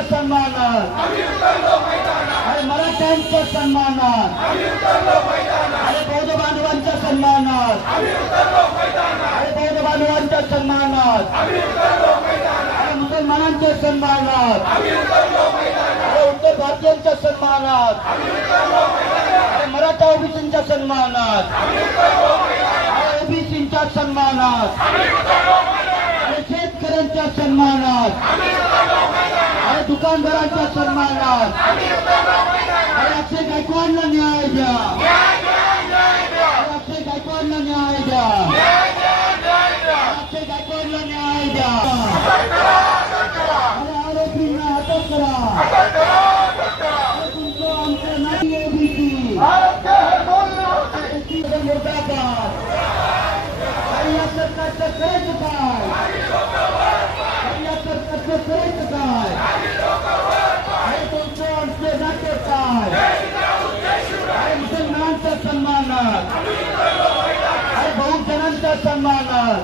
मुसलमानांच्या सन्मानात, अरे मराठ्यांच्या सन्मानात, अरे बौद्ध बांधवांच्या सन्मानात, अरे बौद्ध बांधवांच्या सन्मानात, अरे मुसलमानांच्या सन्मानात, अरे उत्तर भारतीयांच्या सन्मानात, अरे मराठा ओबीसींच्या सन्मानात, अरे ओबीसींच्या सन्मानात, अरे शेतकऱ्यांच्या सन्मानात, अरे दुकानदारांच्या सन्मानात, अरे अक्षय गायकवाडला न्याय द्या, अक्षय गायकवाडला न्याय द्या, अक्षय गायकवाडला न्याय द्या, अरे आरोपींना अटक करा, तुमचं आमचं नाही ओबीसी मुर्दाबाद. आणि या सरकारचं करायचं काय, आणि या सरकारचं करायचं काय, हे तुमचं आमचे नाते काय, अरे मुसलमानांच्या सन्मानात, अरे बहुजनांच्या सन्मानात,